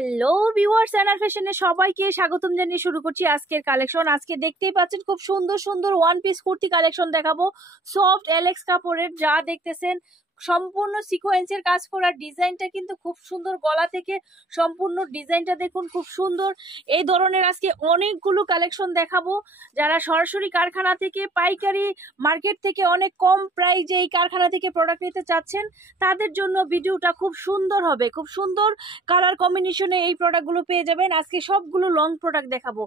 Hello viewers, অ্যানার ফ্যাশনে সবাইকে স্বাগতম জানিয়ে শুরু করছি আজকের কালেকশন। আজকে দেখতেই পাচ্ছেন খুব সুন্দর সুন্দর ওয়ান পিস কুর্তি কালেকশন দেখাবো। সফট এলেক্স কাপড়ের যা দেখতেছেন সম্পূর্ণ সিকোয়েন্সের কাজ করা, ডিজাইনটা কিন্তু খুব সুন্দর। গলা থেকে সম্পূর্ণ ডিজাইনটা দেখুন, খুব সুন্দর। এই ধরনের আজকে অনেকগুলো কালেকশন দেখাবো। যারা সরাসরি কারখানা থেকে পাইকারি মার্কেট থেকে অনেক কম প্রাইজে এই কারখানা থেকে প্রোডাক্ট নিতে চাচ্ছেন, তাদের জন্য ভিডিওটা খুব সুন্দর হবে। খুব সুন্দর কালার কম্বিনেশনে এই প্রোডাক্টগুলো পেয়ে যাবেন। আজকে সবগুলো লং প্রোডাক্ট দেখাবো।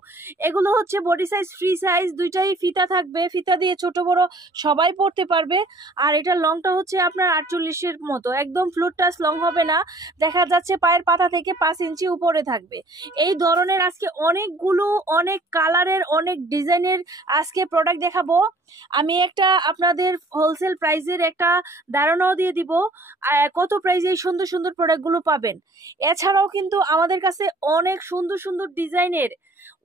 এগুলো হচ্ছে বডি সাইজ, ফ্রি সাইজ, দুইটাই ফিতা থাকবে। ফিতা দিয়ে ছোট বড় সবাই পরতে পারবে। আর এটা লংটা হচ্ছে আপনার 48-এর মতো, একদম ফ্লুট টাচ লং হবে না। দেখা যাচ্ছে পায়ের পাতা থেকে 5 ইঞ্চি উপরে থাকবে। এই ধরনের আজকে অনেকগুলো, অনেক কালারের, অনেক ডিজাইনের আজকে প্রোডাক্ট দেখাবো। আমি একটা আপনাদের হোলসেল প্রাইজের একটা ধারণাও দিয়ে দিব কত প্রাইজে এই সুন্দর সুন্দর প্রোডাক্টগুলো পাবেন। এছাড়াও কিন্তু আমাদের কাছে অনেক সুন্দর সুন্দর ডিজাইনের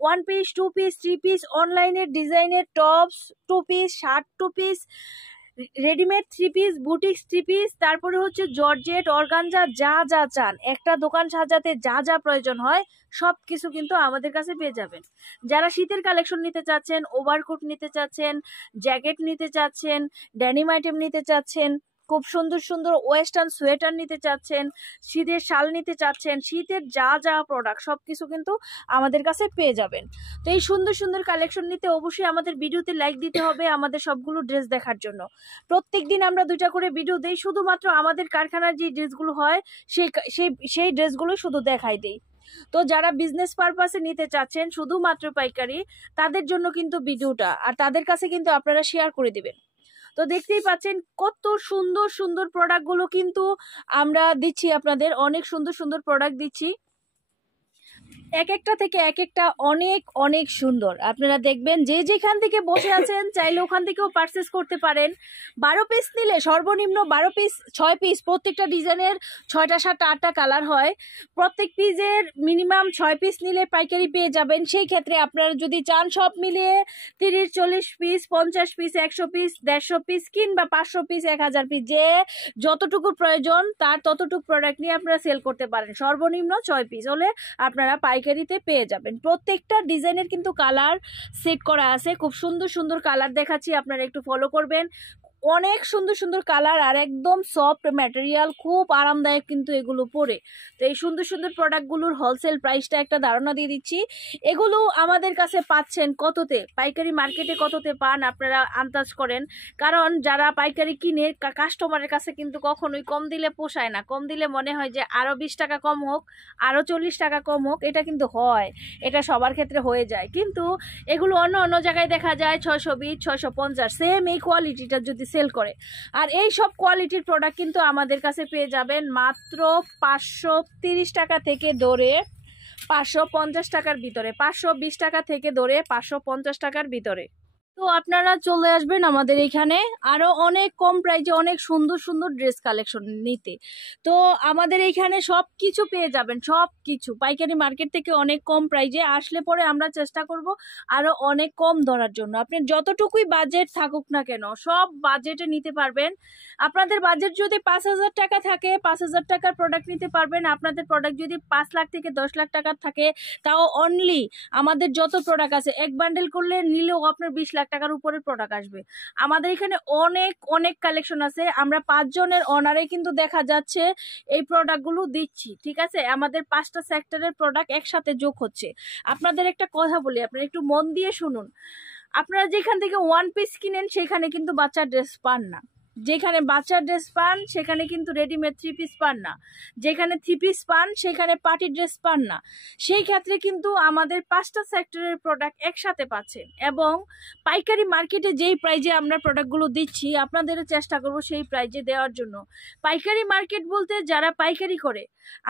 one piece, two piece, three piece, অনলাইনের ডিজাইনের tops, two piece, shirt two piece, readymade three piece, boutiques three piece, তারপরে হচ্ছে জর্জেট, অর্গানজা, যা যা চান একটা দোকান সাজাতে যা যা প্রয়োজন হয় সব কিছু কিন্তু আমাদের কাছে পেয়ে যাবেন। যারা শীতের কালেকশন নিতে চাচ্ছেন, ওভারকোট নিতে চাচ্ছেন, জ্যাকেট নিতে চাচ্ছেন, ড্যানিম আইটেম নিতে চাচ্ছেন, খুব সুন্দর সুন্দর ওয়েস্টার্ন সোয়েটার নিতে চাচ্ছেন, শীতের শাল নিতে চাচ্ছেন, শীতের যা যা প্রোডাক্ট সব কিছু কিন্তু আমাদের কাছে পেয়ে যাবেন। তো এই সুন্দর সুন্দর কালেকশন নিতে অবশ্যই আমাদের ভিডিওতে লাইক দিতে হবে আমাদের সবগুলো ড্রেস দেখার জন্য। প্রত্যেক দিন আমরা 2টা করে ভিডিও দেই, শুধুমাত্র আমাদের কারখানার যে ড্রেসগুলো হয় সেই ড্রেসগুলো শুধু দেখাই দেই। তো যারা বিজনেস পারপাসে নিতে চাচ্ছেন শুধুমাত্র পাইকারি, তাদের জন্য কিন্তু ভিডিওটা, আর তাদের কাছে কিন্তু আপনারা শেয়ার করে দিবেন। তো দেখতেই পাচ্ছেন কত সুন্দর সুন্দর প্রোডাক্টগুলো কিন্তু আমরা দিচ্ছি আপনাদের, অনেক সুন্দর সুন্দর প্রোডাক্ট দিচ্ছি। এক একটা থেকে এক একটা অনেক অনেক সুন্দর। আপনারা দেখবেন যে যেখান থেকে বসে আছেন চাইলে ওখান থেকেও পারচেস করতে পারেন। 12 পিস নিলে সর্বনিম্ন 12 পিস, 6 পিস, প্রত্যেকটা ডিজাইনের 6টা 7টা 8টা কালার হয়। প্রত্যেক পিসের মিনিমাম 6 পিস নিলে পাইকারি পেয়ে যাবেন। সেই ক্ষেত্রে আপনারা যদি চান সব মিলিয়ে 30-40 পিস, 50 পিস, 100 পিস, 150 পিস কিংবা 500 পিস, 1000 পিস, যে যতটুকু প্রয়োজন তার ততটুকু প্রোডাক্ট নিয়ে আপনারা সেল করতে পারেন। সর্বনিম্ন 6 পিস হলে আপনারা পাইকারিতে পেয়ে যাবেন। প্রত্যেকটা ডিজাইনের কিন্তু কালার সেট করা আছে। খুব সুন্দর সুন্দর কালার দেখাচ্ছি, আপনারা একটু ফলো করবেন। অনেক সুন্দর সুন্দর কালার আর একদম সফট ম্যাটেরিয়াল, খুব আরামদায়ক কিন্তু এগুলো পরে। তো এই সুন্দর সুন্দর প্রোডাক্টগুলোর হোলসেল প্রাইসটা একটা ধারণা দিয়ে দিচ্ছি। এগুলো আমাদের কাছে পাচ্ছেন কততে, পাইকারি মার্কেটে কততে পান আপনারা আন্দাজ করেন। কারণ যারা পাইকারি কিনে কাস্টমারের কাছে কিন্তু কখনোই কম দিলে পোষায় না। কম দিলে মনে হয় যে আরও 20 টাকা কম হোক, আরও 40 টাকা কম হোক, এটা কিন্তু হয়, এটা সবার ক্ষেত্রে হয়ে যায়। কিন্তু এগুলো অন্য অন্য জায়গায় দেখা যায় 620, 650, সেম এই কোয়ালিটিটা যদি সেল করে। আর এই সব কোয়ালিটির প্রোডাক্ট কিন্তু আমাদের কাছে পেয়ে যাবেন মাত্র 530 টাকা থেকে ধরে 550 টাকার ভিতরে, 520 টাকা থেকে ধরে 550 টাকার ভিতরে। তো আপনারা চলে আসবেন আমাদের এখানে আরো অনেক কম প্রাইজে অনেক সুন্দর সুন্দর ড্রেস কালেকশন নিতে। তো আমাদের এখানে সব কিছু পেয়ে যাবেন, সব কিছু পাইকারি মার্কেট থেকে অনেক কম প্রাইজে। আসলে পরে আমরা চেষ্টা করব আরো অনেক কম ধরার জন্য। আপনি যতটুকুই বাজেট থাকুক না কেন সব বাজেটে নিতে পারবেন। আপনাদের বাজেট যদি 5000 টাকা থাকে 5000 টাকার প্রোডাক্ট নিতে পারবেন। আপনাদের প্রোডাক্ট যদি 5 লাখ থেকে 10 লাখ টাকার থাকে তাও অনলি আমাদের যত প্রোডাক্ট আছে এক বান্ডেল করলে নিলেও আপনার 20 লাখ টাকার উপরে প্রোডাক্ট আসবে। আমাদের এখানে অনেক অনেক কালেকশন আছে। আমরা 5 জনের অনারে কিন্তু দেখা যাচ্ছে এই প্রোডাক্টগুলো দিচ্ছি, ঠিক আছে। আমাদের 5টা সেক্টরের প্রোডাক্ট একসাথে যোগ হচ্ছে। আপনাদের একটা কথা বলি, আপনারা একটু মন দিয়ে শুনুন। আপনারা যেখান থেকে ওয়ান পিস কিনেন সেখানে কিন্তু বাচ্চার ড্রেস পান না। যেখানে বাচ্চার ড্রেস পান সেখানে কিন্তু রেডিমেড থ্রি পিস পান না। যেখানে থ্রি পিস পান সেখানে পার্টি ড্রেস পান না। সেই ক্ষেত্রে কিন্তু আমাদের 5টা সেক্টরের প্রোডাক্ট একসাথে পাচ্ছেন। এবং পাইকারি মার্কেটে যেই প্রাইজে আমরা প্রোডাক্টগুলো দিচ্ছি আপনাদেরও চেষ্টা করব সেই প্রাইজে দেওয়ার জন্য। পাইকারি মার্কেট বলতে যারা পাইকারি করে,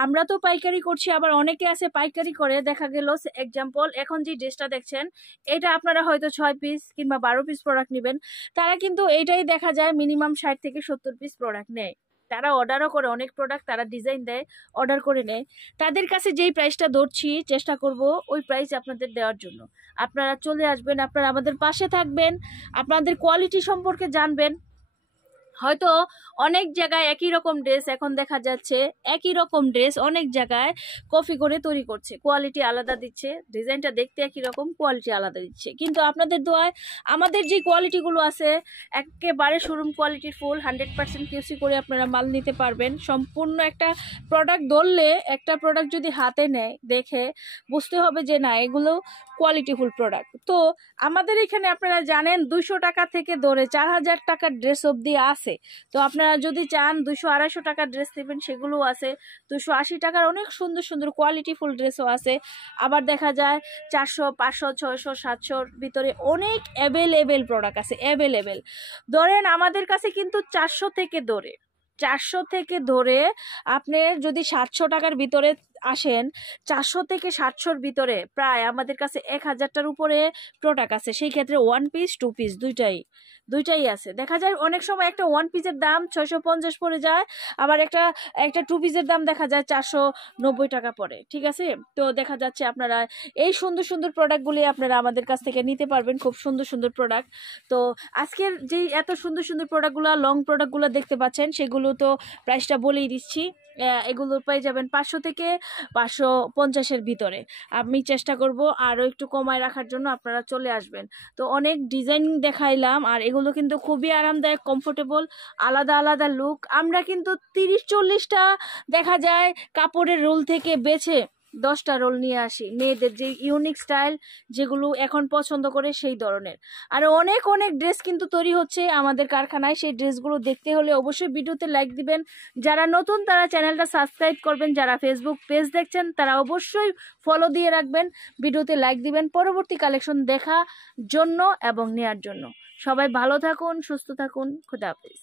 আমরা তো পাইকারি করছি, আবার অনেকে আছে পাইকারি করে। দেখা গেল এক্সাম্পল এখন যে ড্রেসটা দেখছেন এটা আপনারা হয়তো 6 পিস কিংবা 12 পিস প্রোডাক্ট নেবেন, তারা কিন্তু এইটাই দেখা যায় মিনিমাম 60 থেকে 70 পিস প্রোডাক্ট নেয়। তারা অর্ডারও করে অনেক প্রোডাক্ট, তারা ডিজাইন দেয়, অর্ডার করে নেয়। তাদের কাছে যেই প্রাইসটা ধরছি চেষ্টা করব ওই প্রাইস আপনাদের দেওয়ার জন্য। আপনারা চলে আসবেন, আপনারা আমাদের পাশে থাকবেন, আপনাদের কোয়ালিটি সম্পর্কে জানবেন। হয়তো অনেক জায়গায় একই রকম ড্রেস এখন দেখা যাচ্ছে, একই রকম ড্রেস অনেক জায়গায় কপি করে তৈরি করছে, কোয়ালিটি আলাদা দিচ্ছে, ডিজাইনটা দেখতে একই রকম, কোয়ালিটি আলাদা দিচ্ছে। কিন্তু আপনাদের দোয়ায় আমাদের যে কোয়ালিটিগুলো আছে একেবারে শোরুম কোয়ালিটির ফুল 100% কিউসি করে আপনারা মাল নিতে পারবেন। সম্পূর্ণ একটা প্রোডাক্ট ধরলে, একটা প্রোডাক্ট যদি হাতে নেয় দেখে বুঝতে হবে যে না এগুলো কোয়ালিটিফুল প্রোডাক্ট। তো আমাদের এখানে আপনারা জানেন 200 টাকা থেকে ধরে 4000 টাকার ড্রেস অবধি আছে। তো আপনারা যদি চান 200-250 টাকার ড্রেস নেবেন সেগুলোও আছে, 280 টাকার অনেক সুন্দর সুন্দর কোয়ালিটিফুল ড্রেসও আছে। আবার দেখা যায় 400, 500, 600, 700 ভিতরে অনেক অ্যাভেলেবেল প্রোডাক্ট আছে, অ্যাভেলেবেল। ধরেন আমাদের কাছে কিন্তু 400 থেকে ধরে আপনি যদি 700 টাকার ভিতরে আসেন, 400 থেকে 700-র ভিতরে প্রায় আমাদের কাছে 1000টার উপরে প্রোডাক্ট আছে। সেই ক্ষেত্রে 1 পিস 2 পিস দুইটাই আছে। দেখা যায় অনেক সময় একটা 1 পিসের দাম 650 পড়ে যায়, আবার একটা 2 পিসের দাম দেখা যায় 490 টাকা পড়ে। ঠিক আছে, তো দেখা যাচ্ছে আপনারা এই সুন্দর সুন্দর প্রোডাক্টগুলি আপনারা আমাদের কাছ থেকে নিতে পারবেন, খুব সুন্দর সুন্দর প্রোডাক্ট। তো আজকের যেই এত সুন্দর সুন্দর প্রোডাক্টগুলো, লং প্রোডাক্টগুলো দেখতে পাচ্ছেন সেগুলো তো প্রাইসটা বলেই দিচ্ছি। এগুলো পেয়ে যাবেন 500 থেকে 550-এর ভিতরে। আমি চেষ্টা করব আরও একটু কমায় রাখার জন্য, আপনারা চলে আসবেন। তো অনেক ডিজাইন দেখাইলাম, আর এগুলো কিন্তু খুবই আরামদায়ক, কমফোর্টেবল, আলাদা আলাদা লুক। আমরা কিন্তু 30-40টা দেখা যায় কাপড়ের রোল থেকে বেছে 10টা রোল নিয়ে আসি, মেয়েদের যে ইউনিক স্টাইল যেগুলো এখন পছন্দ করে সেই ধরনের। আর অনেক অনেক ড্রেস কিন্তু তৈরি হচ্ছে আমাদের কারখানায়। সেই ড্রেসগুলো দেখতে হলে অবশ্যই ভিডিওতে লাইক দিবেন, যারা নতুন তারা চ্যানেলটা সাবস্ক্রাইব করবেন, যারা ফেসবুক পেজ দেখছেন তারা অবশ্যই ফলো দিয়ে রাখবেন, ভিডিওতে লাইক দিবেন পরবর্তী কালেকশন দেখা জন্য এবং নেয়ার জন্য। সবাই ভালো থাকুন, সুস্থ থাকুন, খুদা হাফেজ।